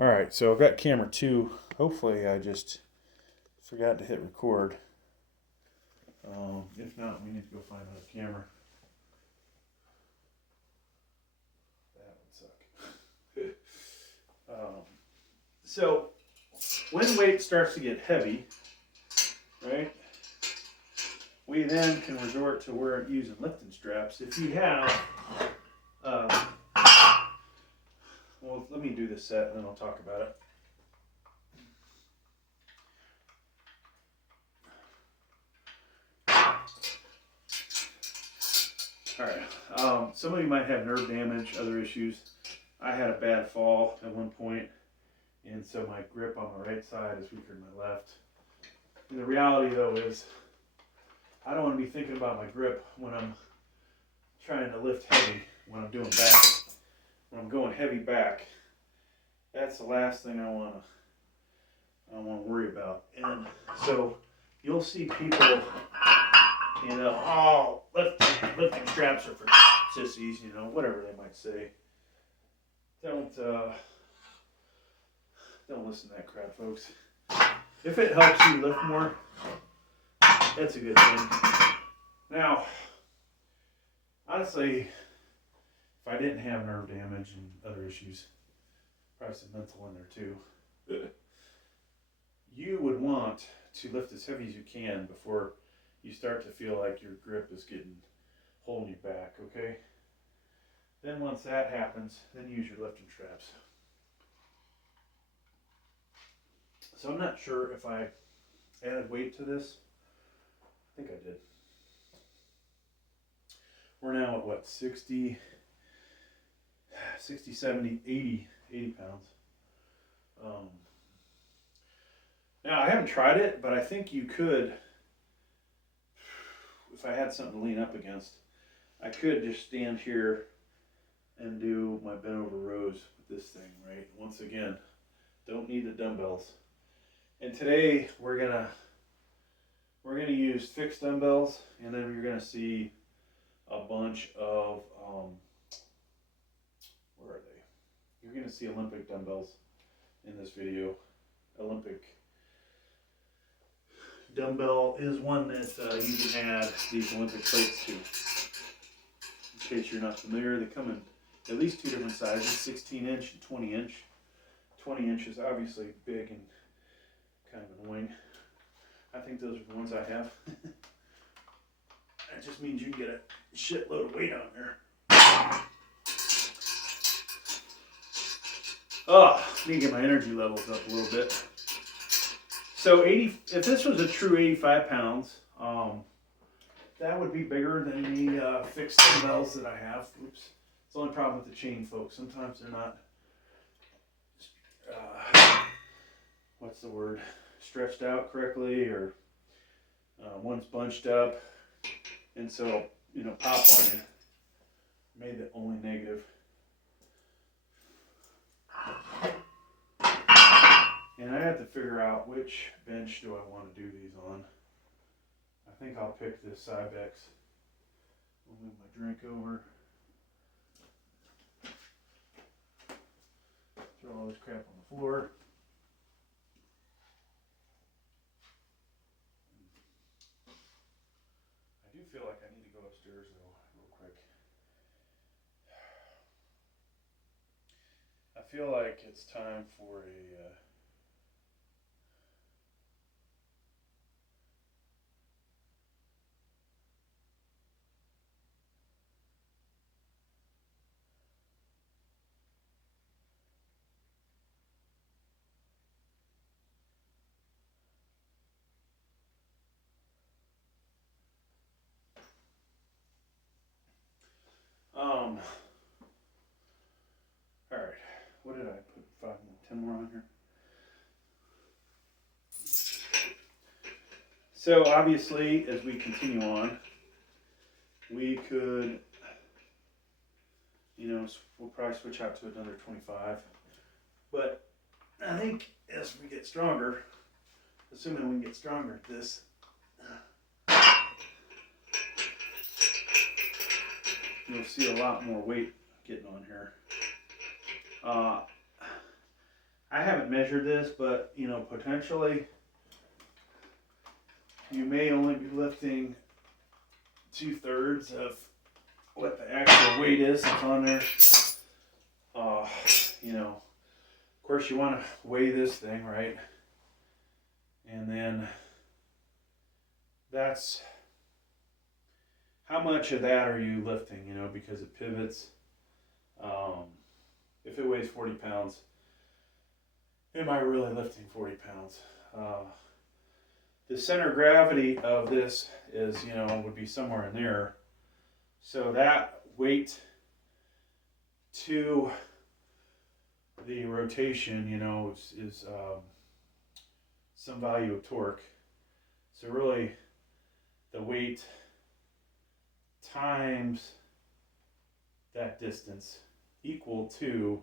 All right, so I've got camera 2. Hopefully I just forgot to hit record. If not, we need to go find another camera. That would suck. So when weight starts to get heavy, right, we then can resort to using lifting straps. If you have, well, let me do this set and then I'll talk about it. All right. Some of you might have nerve damage, other issues. I had a bad fall at one point, and so my grip on my right side is weaker than my left. And the reality, though, is I don't want to be thinking about my grip when I'm trying to lift heavy, when I'm doing back. When I'm going heavy back, that's the last thing I want to worry about. And so you'll see people, you know, oh, lifting straps are for sissies, you know, whatever they might say. Don't listen to that crap, folks. If it helps you lift more, that's a good thing. Now, honestly, if I didn't have nerve damage and other issues, probably some mental in there too, you would want to lift as heavy as you can before you start to feel like your grip is holding you back, okay? Then once that happens, then use your lifting straps. So I'm not sure if I added weight to this. I think I did. We're now at what, 60, 70, 80 pounds. Now I haven't tried it, but I think you could, if I had something to lean up against, I could just stand here and do my bent over rows with this thing, right? Once again, don't need the dumbbells. And today we're gonna use fixed dumbbells, and then you're gonna see a bunch of where are they? You're gonna see Olympic dumbbells in this video. Olympic dumbbell is one that you can add these Olympic plates to. In case you're not familiar, they come in at least 2 different sizes, 16-inch and 20-inch. 20 inch is obviously big and kind of annoying. I think those are the ones I have. That just means you can get a shitload of weight on there. Oh, I need to get my energy levels up a little bit. So if this was a true 85 pounds, that would be bigger than the fixed dumbbells that I have. Oops. It's the only problem with the chain, folks. Sometimes they're not, what's the word, stretched out correctly, or one's bunched up, and so, you know, pop on you. Made it only negative. And I have to figure out which bench do I want to do these on. I think I'll pick this Cybex. I'll move my drink over. Throw all this crap on the floor. I do feel like I need to go upstairs though, real quick. I feel like it's time for a all right, what did I put, 5 more, 10 more on here? So obviously, as we continue on, we could, you know, we'll probably switch out to another 25. But I think as we get stronger, assuming we can get stronger at this, you'll see a lot more weight getting on here. I haven't measured this, but you know, potentially you may only be lifting 2/3 of what the actual weight is that's on there. You know, of course, you want to weigh this thing, right? And then that's how much of that are you lifting, you know, because it pivots. If it weighs 40 pounds, am I really lifting 40 pounds? The center of gravity of this is, you know, would be somewhere in there. So that weight to the rotation, you know, is some value of torque. So really, the weight times that distance equal to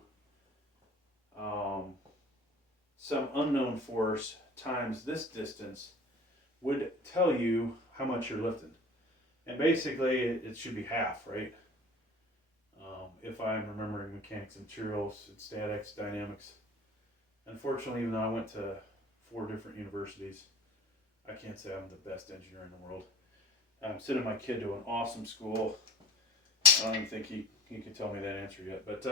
some unknown force times this distance would tell you how much you're lifting. And basically, it should be half, right? If I'm remembering mechanics and materials, and statics, dynamics. Unfortunately, even though I went to 4 different universities, I can't say I'm the best engineer in the world. I'm sending my kid to an awesome school. I don't even think he can tell me that answer yet, but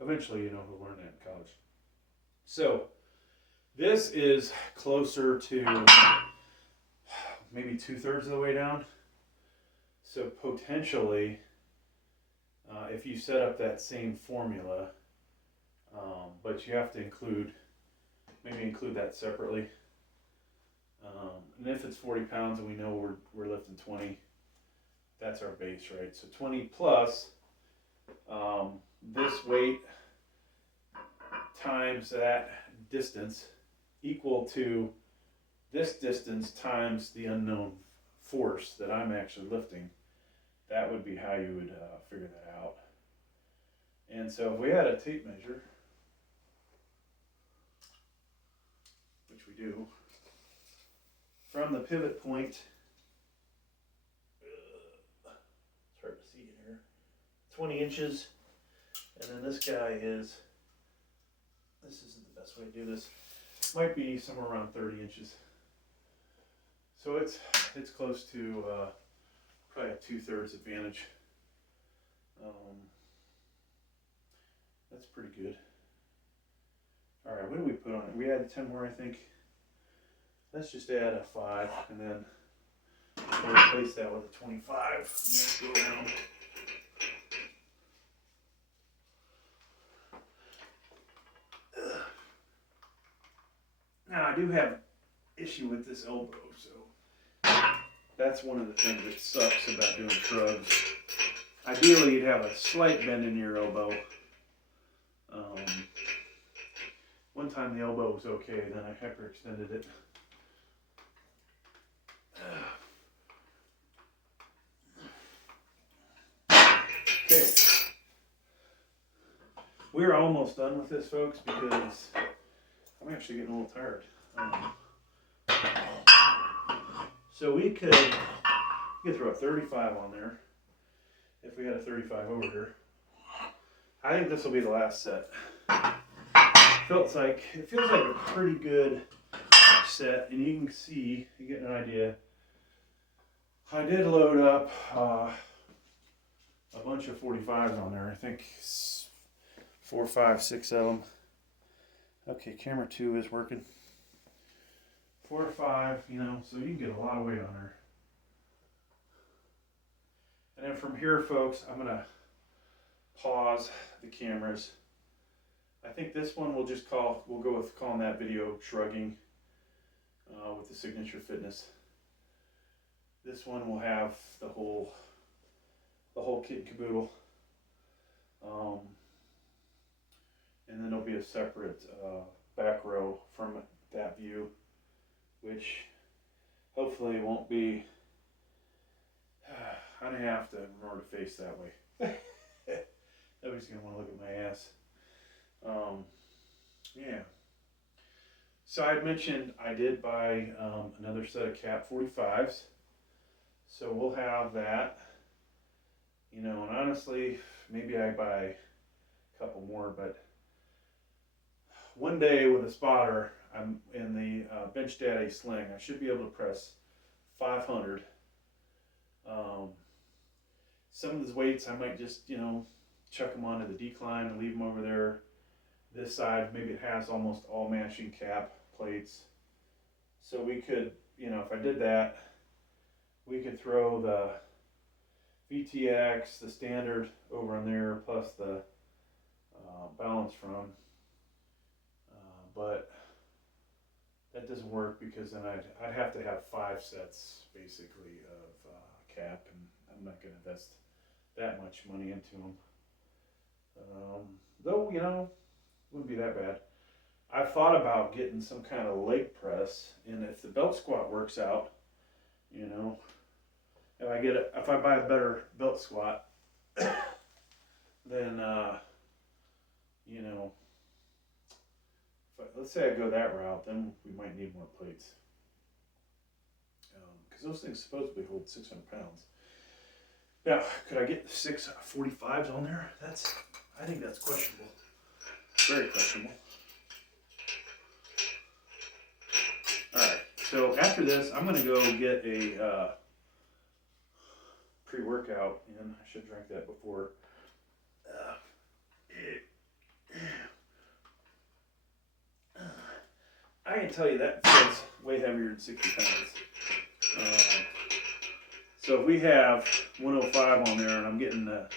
eventually, you know, he'll learn that in college. So this is closer to maybe 2/3 of the way down. So potentially, if you set up that same formula, but you have to maybe include that separately. And if it's 40 pounds and we know we're lifting 20, that's our base, right? So 20 plus this weight times that distance equal to this distance times the unknown force that I'm actually lifting. That would be how you would figure that out. And so if we had a tape measure, which we do, from the pivot point, it's hard to see in here, 20 inches, and then this guy is, this isn't the best way to do this, might be somewhere around 30 inches. So it's close to probably a 2/3 advantage. That's pretty good. All right, what do we put on it? We added 10 more, I think. Let's just add a 5, and then we'll replace that with a 25. Let's go down. Now I do have issue with this elbow, so that's one of the things that sucks about doing shrugs. Ideally, you'd have a slight bend in your elbow. One time the elbow was okay, then I hyperextended it. Okay. We're almost done with this, folks, because I'm actually getting a little tired. So we could throw a 35 on there if we had a 35 over here. I think this will be the last set. It feels like a pretty good set, and you can see, you get an idea. I did load up a bunch of 45s on there. I think 4, 5, 6 of them. Okay, camera 2 is working. 4 or 5, you know, so you can get a lot of weight on there. And then from here, folks, I'm gonna pause the cameras. I think this one we'll go with calling that video shrugging with the signature fitness. This one will have the whole kit and caboodle. And then there'll be a separate back row from that view, which hopefully won't be, I don't have to remember to face that way. Nobody's going to want to look at my ass. Yeah. So I had mentioned I did buy another set of Cap 45s. So we'll have that. You know, and honestly, maybe I buy a couple more, but one day with a spotter, I'm in the Bench Daddy sling. I should be able to press 500. Some of these weights I might just, chuck them onto the decline and leave them over there. This side, maybe it has almost all mashing cap plates. So we could, if I did that, we could throw the VTX, the standard over on there, plus the balance from. But that doesn't work because then I'd have to have 5 sets basically of cap, and I'm not going to invest that much money into them. Though, wouldn't be that bad. I've thought about getting some kind of leg press, and if the belt squat works out, if I buy a better belt squat, then let's say I go that route, then we might need more plates, because those things supposedly hold 600 pounds. Now, could I get 6 45s on there? I think that's questionable. Very questionable. Alright, so after this, I'm going to go get a pre-workout, and I should drink that before. I can tell you that feels way heavier than 60 pounds. So if we have 105 on there, and I'm getting the,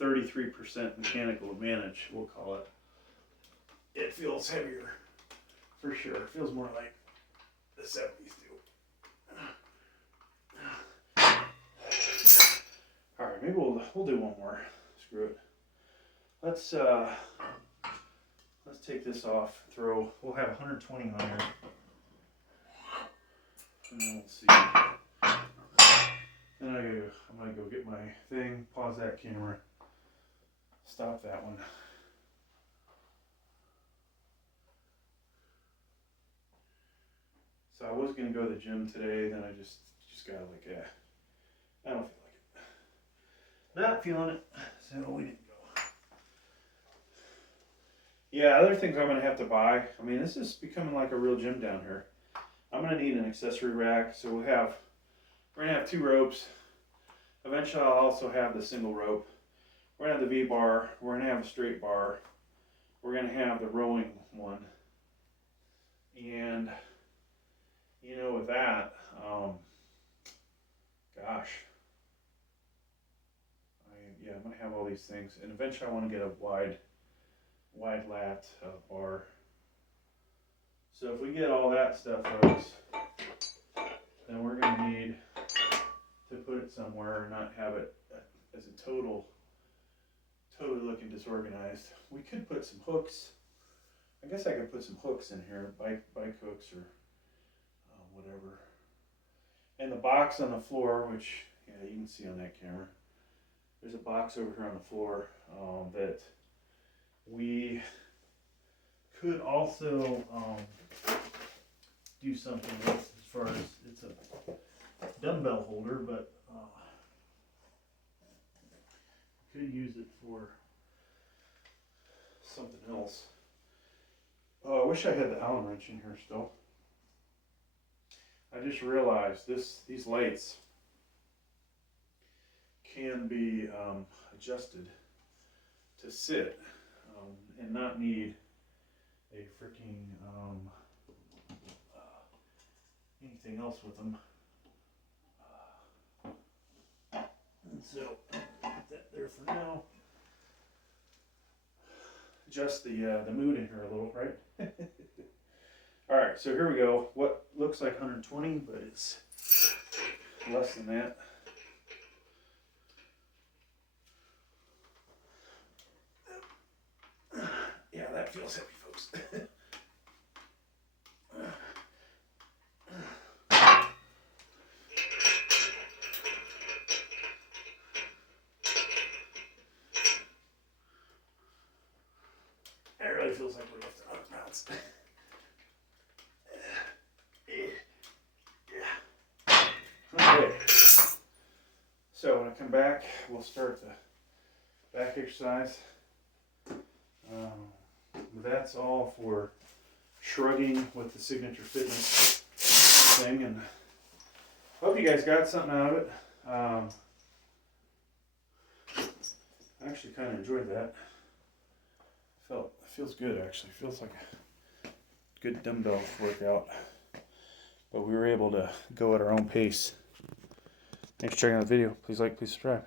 33% mechanical advantage, we'll call it, it feels heavier for sure. It feels more like the 70s do. All right, maybe we'll do one more. Screw it. Let's take this off. We'll have 120 on there. And then we'll see. Then I'm gonna go get my thing, pause that camera, stop that one. So I was gonna go to the gym today, then I just got I don't feel like it. Not feeling it, so we didn't go. Yeah, other things I'm gonna have to buy. I mean, this is becoming like a real gym down here. I'm gonna need an accessory rack, so we're gonna have 2 ropes. Eventually I'll also have the single rope. We're gonna have the V-bar, we're gonna have a straight bar, we're gonna have the rowing one. And with that, gosh, I'm gonna have all these things, and eventually I want to get a wide lat bar. So if we get all that stuff, folks, then we're gonna need to put it somewhere and not have it as a totally looking disorganized. We could put some hooks. I guess I could put some hooks in here, bike hooks or whatever. And the box on the floor, which you can see on that camera, there's a box over here on the floor that we could also do something with, as far as it's a dumbbell holder, but could use it for something else. Oh, I wish I had the Allen wrench in here still. I just realized these lights can be adjusted to sit and not need a freaking anything else with them. And so put that there for now. Adjust the mood in here a little, right? All right, so here we go. What looks like 120, but it's less than that. Yeah, that feels heavy, folks. It really feels like we're lifting 100 pounds. Okay. So when I come back, we'll start the back exercise. that's all for shrugging with the Signature Fitness thing, and hope you guys got something out of it. I actually kind of enjoyed that. It feels good actually. Feels like a good dumbbell workout. But we were able to go at our own pace. Thanks for checking out the video. Please like, please subscribe.